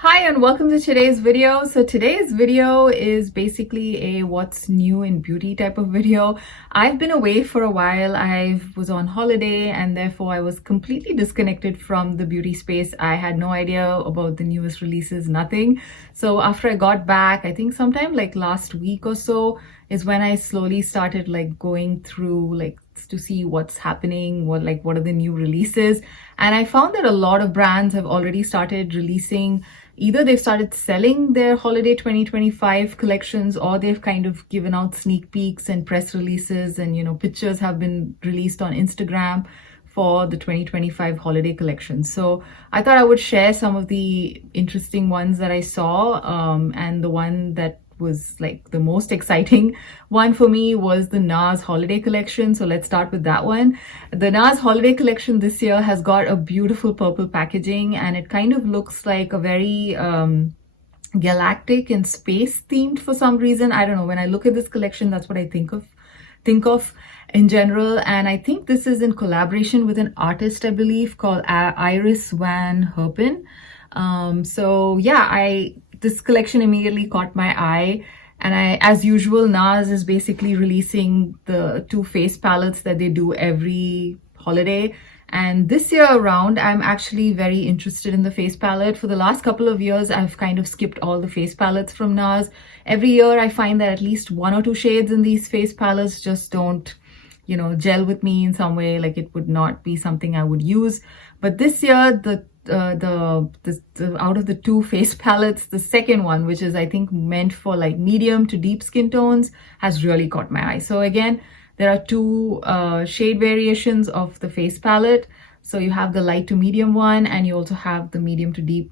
Hi and welcome to today's video. So today's video is basically a what's new in beauty type of video. I've been away for a while. I was on holiday and therefore I was completely disconnected from the beauty space. I had no idea about the newest releases, nothing. So after I got back, I think sometime like last week or so is when I slowly started like going through like to see what's happening, what are the new releases. And I found that a lot of brands have already started releasing, either they've started selling their holiday 2025 collections, or they've kind of given out sneak peeks and press releases, and pictures have been released on Instagram for the 2025 holiday collection. So I thought I would share some of the interesting ones that I saw, and the one that was like the most exciting one for me was the NARS holiday collection. So let's start with that one. The NARS holiday collection this year has got a beautiful purple packaging, and it kind of looks like a very galactic and space themed for some reason. I don't know, when I look at this collection, that's what I think of in general. And I think this is in collaboration with an artist, I believe, called Iris Van Herpen. So yeah, this collection immediately caught my eye. And as usual, NARS is basically releasing the two face palettes that they do every holiday. And this year around, I'm actually very interested in the face palette. For the last couple of years, I've kind of skipped all the face palettes from NARS. Every year, I find that at least one or two shades in these face palettes just don't, gel with me in some way. Like it would not be something I would use. But this year, the out of the two face palettes, the second one, which is I think meant for like medium to deep skin tones, has really caught my eye. So again, there are two shade variations of the face palette. So you have the light to medium one, and you also have the medium to deep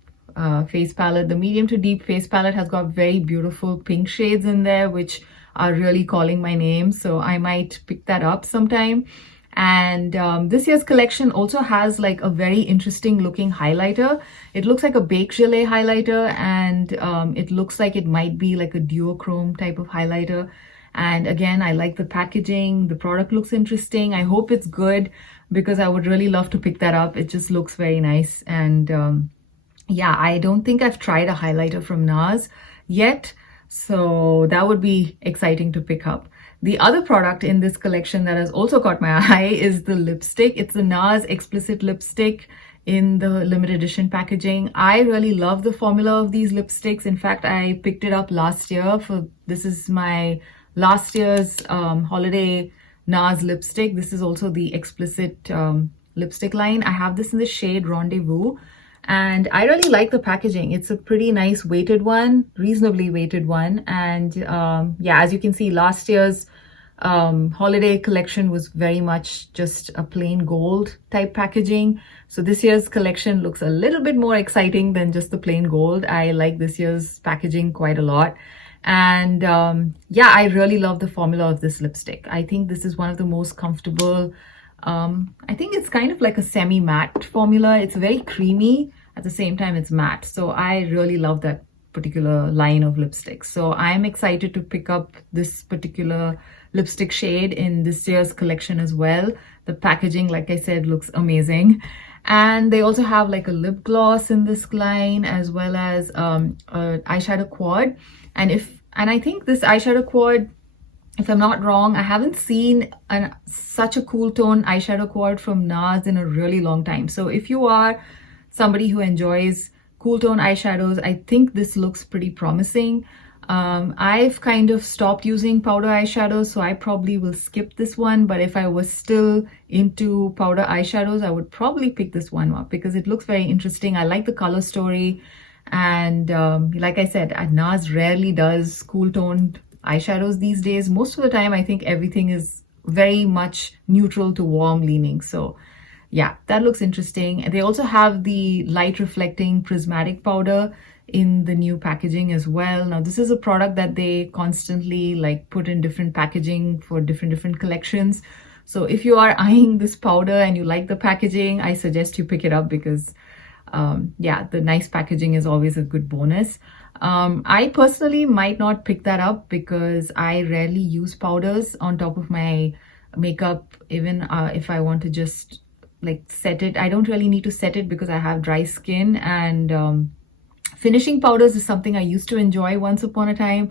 face palette. The medium to deep face palette has got very beautiful pink shades in there, which are really calling my name. So I might pick that up sometime. And this year's collection also has like a very interesting looking highlighter. It looks like a Bake Gelée highlighter, and it looks like it might be like a duochrome type of highlighter. And again, I like the packaging. The product looks interesting. I hope it's good because I would really love to pick that up. It just looks very nice. And yeah, I don't think I've tried a highlighter from NARS yet, so that would be exciting to pick up. The other product in this collection that has also caught my eye is the lipstick. It's the NARS Explicit lipstick in the limited edition packaging. I really love the formula of these lipsticks. In fact, I picked it up last year. This is my last year's holiday NARS lipstick. This is also the Explicit lipstick line. I have this in the shade Rendezvous. And I really like the packaging. It's a pretty nice weighted one, reasonably weighted one. And yeah, as you can see, last year's holiday collection was very much just a plain gold type packaging. So this year's collection looks a little bit more exciting than just the plain gold. I like this year's packaging quite a lot. And yeah, I really love the formula of this lipstick. I think this is one of the most comfortable. I think it's kind of like a semi-matte formula. It's very creamy. At the same time, it's matte. So I really love that particular line of lipsticks. So I'm excited to pick up this particular lipstick shade in this year's collection as well. The packaging, like I said, looks amazing. And they also have like a lip gloss in this line, as well as an eyeshadow quad. And I think this eyeshadow quad, if I'm not wrong, I haven't seen such a cool tone eyeshadow quad from NARS in a really long time. So if you are somebody who enjoys cool tone eyeshadows, I think this looks pretty promising. I've kind of stopped using powder eyeshadows, so I probably will skip this one. But if I was still into powder eyeshadows, I would probably pick this one up because it looks very interesting. I like the color story. And like I said, NARS rarely does cool toned eyeshadows these days. Most of the time, I think everything is very much neutral to warm leaning. So yeah, that looks interesting. They also have the light reflecting prismatic powder in the new packaging as well. Now, this is a product that they constantly like put in different packaging for different collections. So if you are eyeing this powder and you like the packaging, I suggest you pick it up because yeah, the nice packaging is always a good bonus. I personally might not pick that up because I rarely use powders on top of my makeup. Even if I want to just like set it, I don't really need to set it because I have dry skin, and Finishing powders is something I used to enjoy once upon a time,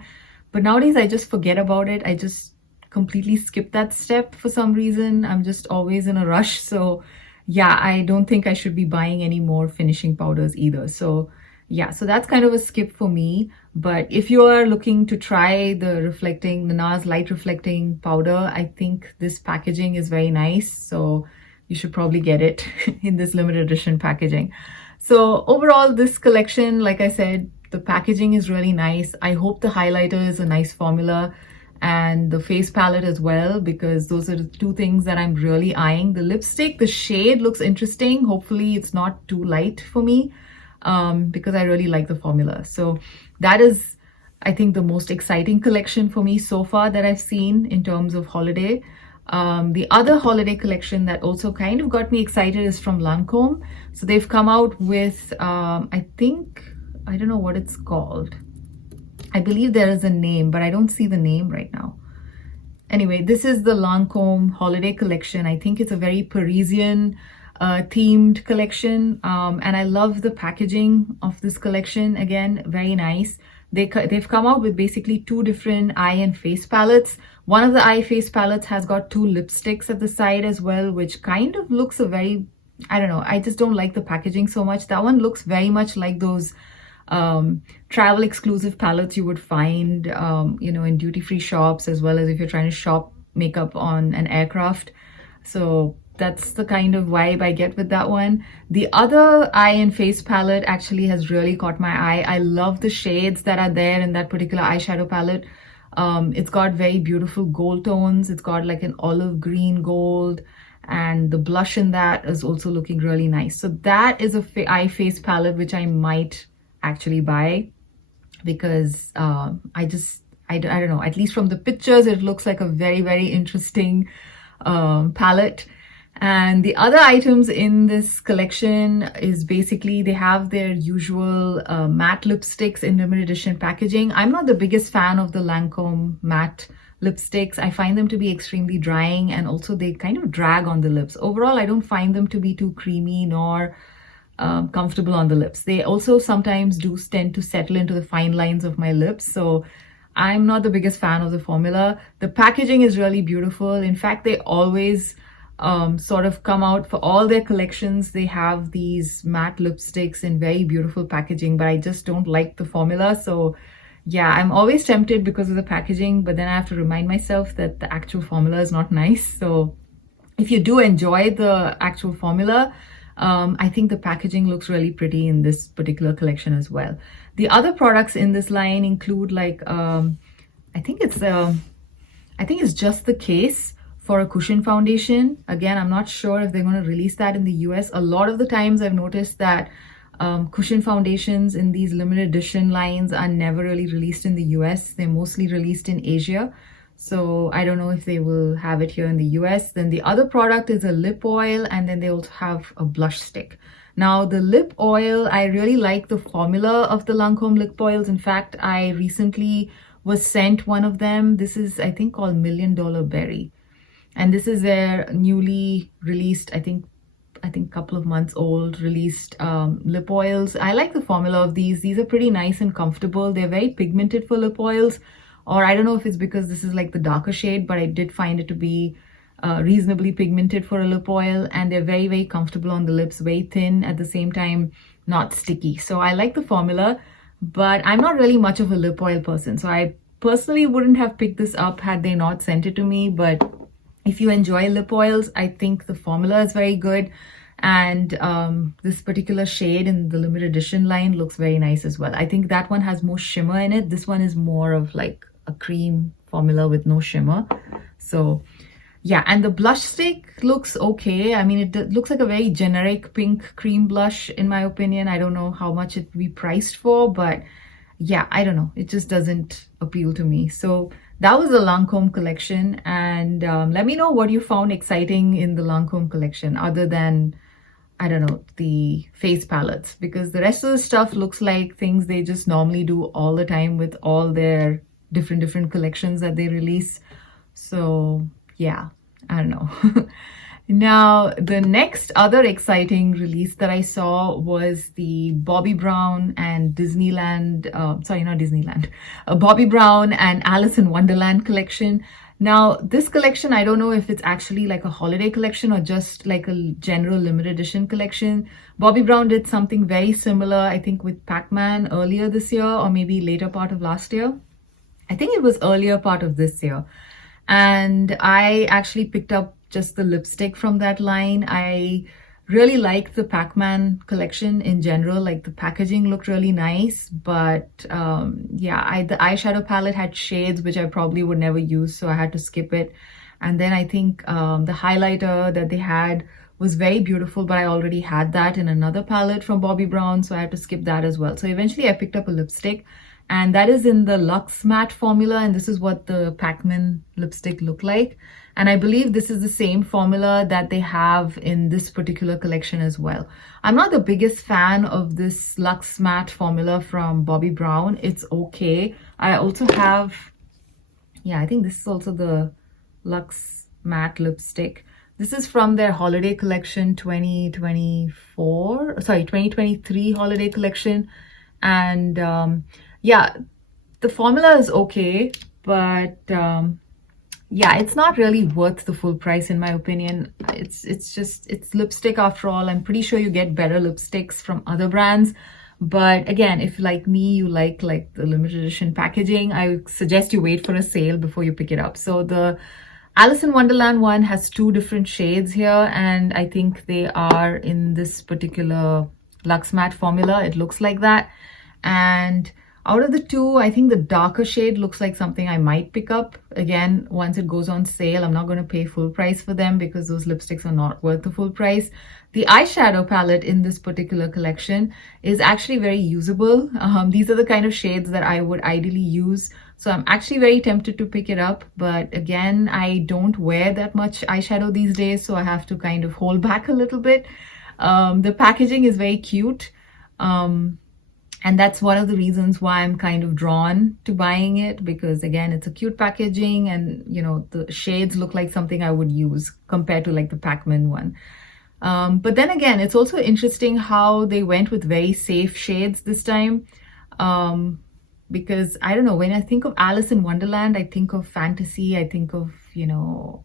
but nowadays I just forget about it. I just completely skip that step for some reason. I'm just always in a rush. So yeah, I don't think I should be buying any more finishing powders either. So yeah, so that's kind of a skip for me. But if you are looking to try the NARS light reflecting powder, I think this packaging is very nice. So you should probably get it in this limited edition packaging. So overall, this collection, like I said, the packaging is really nice. I hope the highlighter is a nice formula and the face palette as well, because those are the two things that I'm really eyeing. The lipstick, the shade looks interesting. Hopefully it's not too light for me, because I really like the formula. So that is, I think, the most exciting collection for me so far that I've seen in terms of holiday. The other holiday collection that also kind of got me excited is from Lancome. So they've come out with, I don't know what it's called. I believe there is a name, but I don't see the name right now. Anyway, this is the Lancome holiday collection. I think it's a very Parisian themed collection, and I love the packaging of this collection. Again, very nice. They've come out with basically two different eye and face palettes. One of the eye face palettes has got two lipsticks at the side as well, which kind of looks a very, I don't know, I just don't like the packaging so much. That one looks very much like those travel exclusive palettes you would find in duty-free shops, as well as if you're trying to shop makeup on an aircraft. So that's the kind of vibe I get with that one. The other eye and face palette actually has really caught my eye. I love the shades that are there in that particular eyeshadow palette. It's got very beautiful gold tones. It's got like an olive green gold, and the blush in that is also looking really nice. So that is a eye face palette which I might actually buy, because I don't know, at least from the pictures it looks like a very, very interesting palette. And the other items in this collection is basically they have their usual matte lipsticks in limited edition packaging. I'm not the biggest fan of the Lancome matte lipsticks. I find them to be extremely drying, and also they kind of drag on the lips. Overall, I don't find them to be too creamy nor comfortable on the lips. They also sometimes do tend to settle into the fine lines of my lips. So I'm not the biggest fan of the formula. The packaging is really beautiful. In fact, they always sort of come out for all their collections. They have these matte lipsticks in very beautiful packaging, but I just don't like the formula. So yeah, I'm always tempted because of the packaging, but then I have to remind myself that the actual formula is not nice. So if you do enjoy the actual formula, I think the packaging looks really pretty in this particular collection as well. The other products in this line include like, I think it's just the case for a cushion foundation. Again, I'm not sure if they're going to release that in the US. A lot of the times I've noticed that cushion foundations in these limited edition lines are never really released in the US. They're mostly released in Asia. So I don't know if they will have it here in the US. Then the other product is a lip oil, and then they also have a blush stick. Now the lip oil, I really like the formula of the Lancome lip oils. In fact, I recently was sent one of them. This is, I think, called Million Dollar Berry. And this is their newly released, I think couple of months old released lip oils. I like the formula of these. These are pretty nice and comfortable. They're very pigmented for lip oils, or I don't know if it's because this is like the darker shade, but I did find it to be reasonably pigmented for a lip oil, and they're very, very comfortable on the lips, very thin at the same time, not sticky. So I like the formula, but I'm not really much of a lip oil person. So I personally wouldn't have picked this up had they not sent it to me. But if you enjoy lip oils, I think the formula is very good. And this particular shade in the limited edition line looks very nice as well. I think that one has more shimmer in it. This one is more of like a cream formula with no shimmer. So yeah, and the blush stick looks okay. I mean, it looks like a very generic pink cream blush in my opinion. I don't know how much it would be priced for, but yeah, I don't know. It just doesn't appeal to me. So that was the Lancome collection. And let me know what you found exciting in the Lancome collection other than, I don't know, the face palettes, because the rest of the stuff looks like things they just normally do all the time with all their different collections that they release. So yeah, I don't know. Now, the next other exciting release that I saw was the Bobbi Brown and Disneyland, sorry, not Disneyland, Bobbi Brown and Alice in Wonderland collection. Now, this collection, I don't know if it's actually like a holiday collection or just like a general limited edition collection. Bobbi Brown did something very similar, I think, with Pac-Man earlier this year or maybe later part of last year. I think it was earlier part of this year. And I actually picked up just the lipstick from that line. I really like the Pac-Man collection in general. Like the packaging looked really nice, but yeah, the eyeshadow palette had shades which I probably would never use, so I had to skip it. And then I think the highlighter that they had was very beautiful, but I already had that in another palette from Bobbi Brown, so I had to skip that as well. So eventually I picked up a lipstick, and that is in the Luxe Matte formula, and this is what the Pac-Man lipstick looked like. And I believe this is the same formula that they have in this particular collection as well. I'm not the biggest fan of this Luxe Matte formula from Bobbi Brown. It's okay. I also have, yeah, I think this is also the Luxe Matte lipstick. This is from their holiday collection 2024, sorry, 2023 holiday collection. And yeah, the formula is okay, but yeah, it's not really worth the full price in my opinion. It's lipstick after all. I'm pretty sure you get better lipsticks from other brands. But again, if like me, you like the limited edition packaging, I suggest you wait for a sale before you pick it up. So the Alice in Wonderland one has two different shades here, and I think they are in this particular Luxe Matte formula. It looks like that. And out of the two, I think the darker shade looks like something I might pick up. Again, once it goes on sale, I'm not going to pay full price for them because those lipsticks are not worth the full price. The eyeshadow palette in this particular collection is actually very usable. These are the kind of shades that I would ideally use. So I'm actually very tempted to pick it up. But again, I don't wear that much eyeshadow these days, so I have to kind of hold back a little bit. The packaging is very cute. And that's one of the reasons why I'm kind of drawn to buying it, because again, it's a cute packaging and you know, the shades look like something I would use compared to like the Pac-Man one. But then again, it's also interesting how they went with very safe shades this time. Because I don't know, when I think of Alice in Wonderland, I think of fantasy, I think of, you know,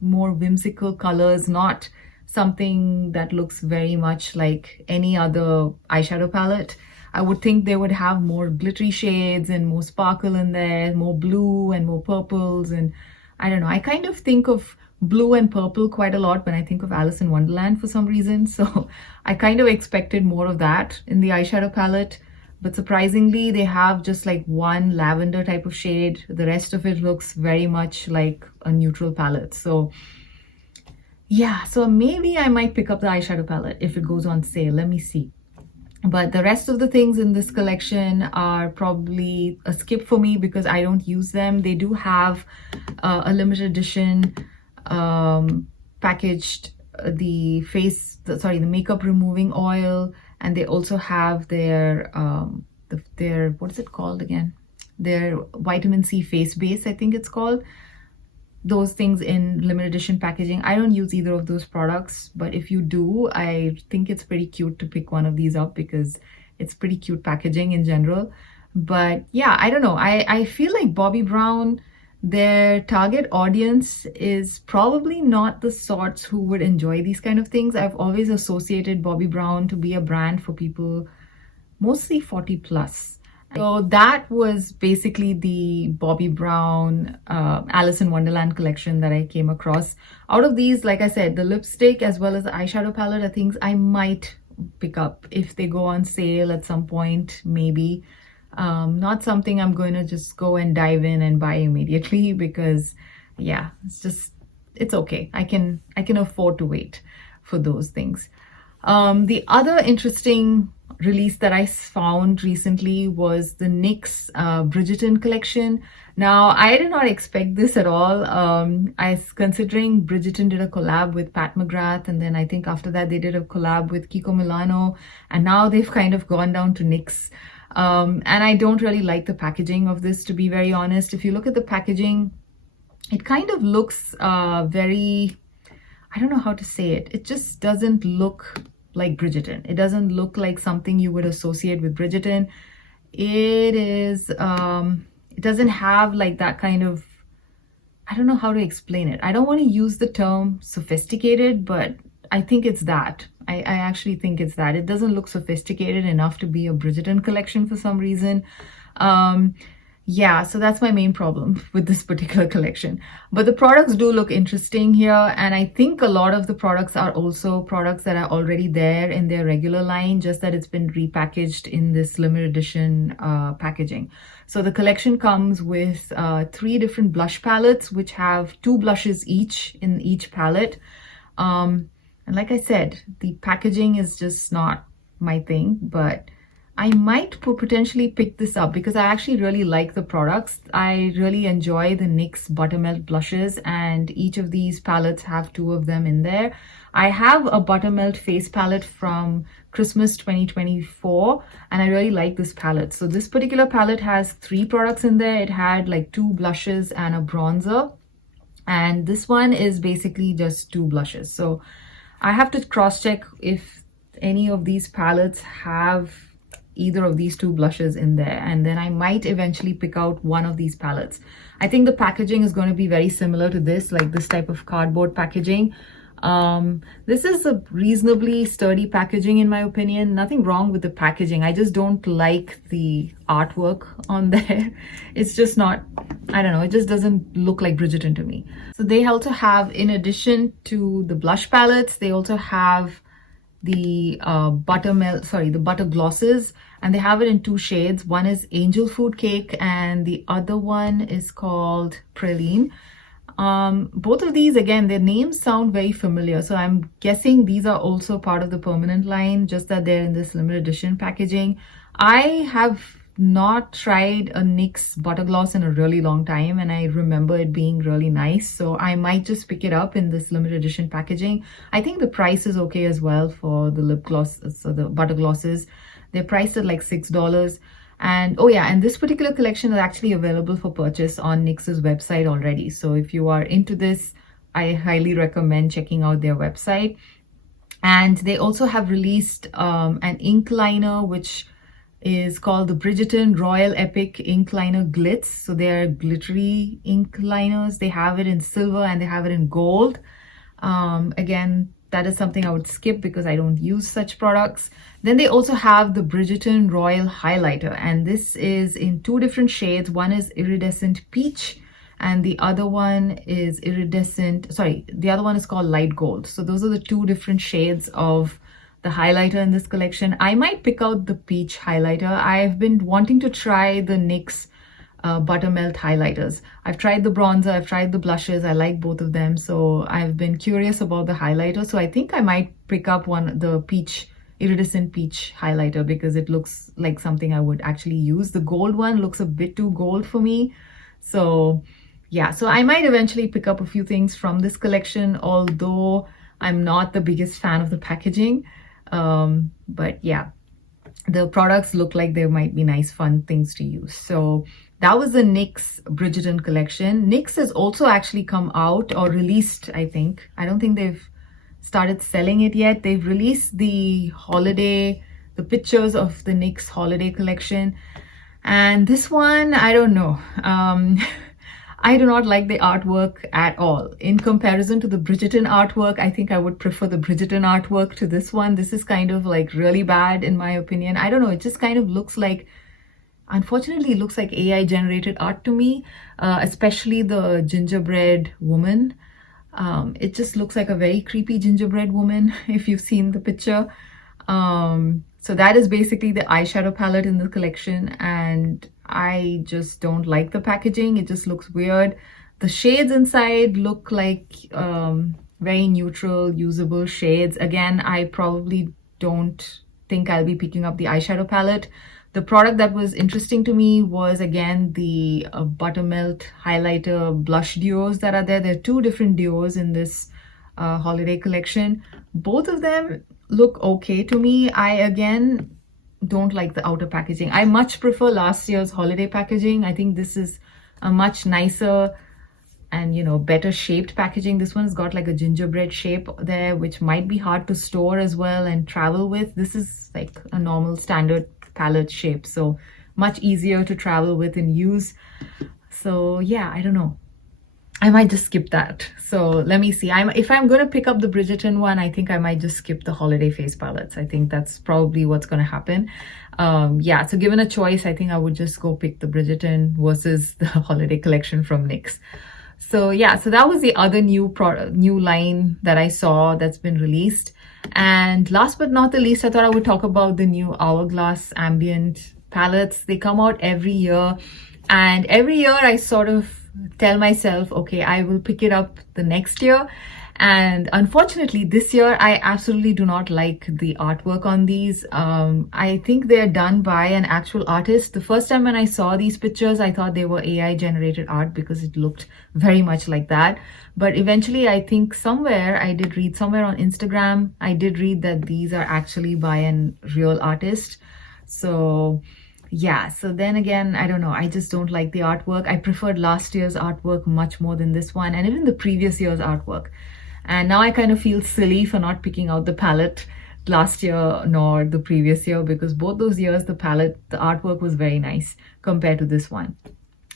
more whimsical colors, not something that looks very much like any other eyeshadow palette. I would think they would have more glittery shades and more sparkle in there, more blue and more purples. And I don't know, I kind of think of blue and purple quite a lot when I think of Alice in Wonderland for some reason. So I kind of expected more of that in the eyeshadow palette. But surprisingly, they have just like one lavender type of shade. The rest of it looks very much like a neutral palette. So yeah, so maybe I might pick up the eyeshadow palette if it goes on sale. Let me see. But the rest of the things in this collection are probably a skip for me because I don't use them. They do have a limited edition packaged the makeup removing oil, and they also have their what is it called again? Their vitamin C face base, I think it's called. Those things in limited edition packaging. I don't use either of those products, but if you do, I think it's pretty cute to pick one of these up because it's pretty cute packaging in general. But yeah, I don't know. I feel like Bobbi Brown, their target audience is probably not the sorts who would enjoy these kind of things. I've always associated Bobbi Brown to be a brand for people mostly 40 plus. So that was basically the Bobbi Brown Alice in Wonderland collection that I came across. Out of these, like I said, the lipstick as well as the eyeshadow palette are things I might pick up if they go on sale at some point, maybe. Not something I'm going to just go and dive in and buy immediately because yeah, it's okay. I can afford to wait for those things. The other interesting release that I found recently was the NYX Bridgerton collection. Now, I did not expect this at all. I was considering Bridgerton did a collab with Pat McGrath, and then I think after that they did a collab with Kiko Milano, and now they've kind of gone down to NYX. And I don't really like the packaging of this, to be very honest. If you look at the packaging, it kind of looks very I don't know how to say it. It just doesn't look like Bridgerton. It doesn't look like something you would associate with Bridgerton. It is, it doesn't have like that kind of, I don't know how to explain it. I don't want to use the term sophisticated, but I think it's that. I actually think it's that. It doesn't look sophisticated enough to be a Bridgerton collection for some reason. Yeah, so that's my main problem with this particular collection. But the products do look interesting here, and I think a lot of the products are also products that are already there in their regular line, just that it's been repackaged in this limited edition packaging. So the collection comes with 3 different blush palettes, which have 2 blushes each in each palette. And like I said, the packaging is just not my thing, but I might potentially pick this up because I actually really like the products. I really enjoy the NYX Buttermelt blushes, and each of these palettes have 2 of them in there. I have a Buttermelt face palette from Christmas 2024, and I really like this palette. So this particular palette has 3 products in there. It had like 2 blushes and a bronzer, and this one is basically just 2 blushes. So I have to cross-check if any of these palettes have either of these 2 blushes in there, and then I might eventually pick out one of these palettes. I think the packaging is going to be very similar to this, like this type of cardboard packaging. This is a reasonably sturdy packaging in my opinion. Nothing wrong with the packaging. I just don't like the artwork on there. It's just not, I don't know, it just doesn't look like Bridgerton to me. So they also have, in addition to the blush palettes, they also have the butter glosses, and they have it in 2 shades. One is Angel Food Cake and the other one is called Praline. Both of these, again, their names sound very familiar, so I'm guessing these are also part of the permanent line, just that they're in this limited edition packaging. I have not tried a NYX butter gloss in a really long time, and I remember it being really nice, so I might just pick it up in this limited edition packaging. I think the price is okay as well for the lip gloss, so the butter glosses. They're priced at like $6. And oh yeah, and this particular collection is actually available for purchase on NYX's website already. So if you are into this, I highly recommend checking out their website. And they also have released an ink liner, which is called the Bridgerton Royal Epic Ink Liner Glitz. So they are glittery ink liners. They have it in silver and they have it in gold. Again, that is something I would skip because I don't use such products. Then they also have the Bridgerton Royal Highlighter, and this is in 2 different shades. One is Iridescent Peach and the other one is the other one is called Light Gold. So those are the 2 different shades of the highlighter in this collection. I might pick out the peach highlighter. I've been wanting to try the NYX Buttermelt highlighters. I've tried the bronzer, I've tried the blushes. I like both of them, so I've been curious about the highlighter. So I think I might pick up the Iridescent Peach highlighter because it looks like something I would actually use. The gold one looks a bit too gold for me. So yeah, so I might eventually pick up a few things from this collection, although I'm not the biggest fan of the packaging. But yeah, the products look like they might be nice, fun things to use. So that was the NYX Bridgerton collection. NYX has also actually come out or released, I think. I don't think they've started selling it yet. They've released the pictures of the NYX holiday collection. And this one, I don't know. I do not like the artwork at all. In comparison to the Bridgerton artwork, I think I would prefer the Bridgerton artwork to this one. This is kind of like really bad in my opinion. I don't know, it just kind of looks like, unfortunately, it looks like AI generated art to me, especially the gingerbread woman. It just looks like a very creepy gingerbread woman if you've seen the picture. So that is basically the eyeshadow palette in the collection, and I just don't like the packaging. It just looks weird. The shades inside look like very neutral, usable shades. Again, I probably don't think I'll be picking up the eyeshadow palette. The product that was interesting to me was, again, the Buttermelt highlighter blush duos that are there. There are 2 different duos in this holiday collection. Both of them look okay to me. I, again, don't like the outer packaging. I much prefer last year's holiday packaging. I think this is a much nicer and you know, better shaped packaging. This one's got like a gingerbread shape there, which might be hard to store as well and travel with. This is like a normal standard palette shape, so much easier to travel with and use. So yeah, I don't know, I might just skip that. So let me see. If I'm going to pick up the Bridgerton one, I think I might just skip the holiday face palettes. I think that's probably what's going to happen. Yeah, so given a choice, I think I would just go pick the Bridgerton versus the holiday collection from NYX. So yeah, so that was the other new line that I saw that's been released. And last but not the least, I thought I would talk about the new Hourglass Ambient palettes. They come out every year, and every year I sort of tell myself, okay, I will pick it up the next year. And unfortunately, this year, I absolutely do not like the artwork on these. I think they're done by an actual artist. The first time when I saw these pictures, I thought they were AI generated art because it looked very much like that. But eventually, I think I did read somewhere on Instagram, I did read that these are actually by an real artist. So yeah, so then again, I don't know, I just don't like the artwork. I preferred last year's artwork much more than this one, and even the previous year's artwork. And now I kind of feel silly for not picking out the palette last year nor the previous year, because both those years the artwork was very nice compared to this one.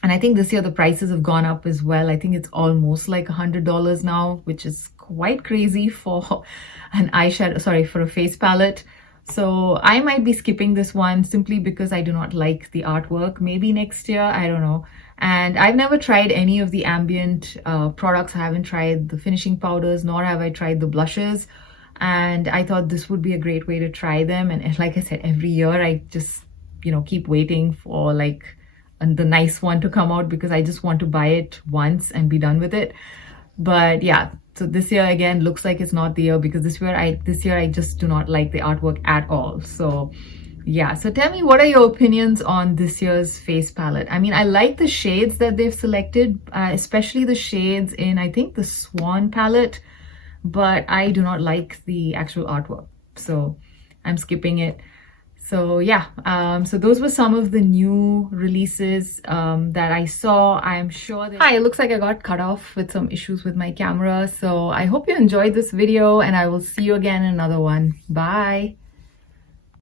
And I think this year the prices have gone up as well. I think it's almost like $100 now, which is quite crazy for an for a face palette. So I might be skipping this one simply because I do not like the artwork. Maybe next year, I don't know. And I've never tried any of the ambient products. I haven't tried the finishing powders, nor have I tried the blushes. And I thought this would be a great way to try them. And like I said, every year I just, you know, keep waiting for like the nice one to come out because I just want to buy it once and be done with it. But yeah, so this year again looks like it's not the year, because this year I just do not like the artwork at all. So yeah, so tell me, what are your opinions on this year's face palette? I mean, I like the shades that they've selected, especially the shades in, I think, the Swan palette, but I do not like the actual artwork, so I'm skipping it. So yeah, so those were some of the new releases that I saw. I'm sure that... Hi, it looks like I got cut off with some issues with my camera. So I hope you enjoyed this video, and I will see you again in another one. Bye.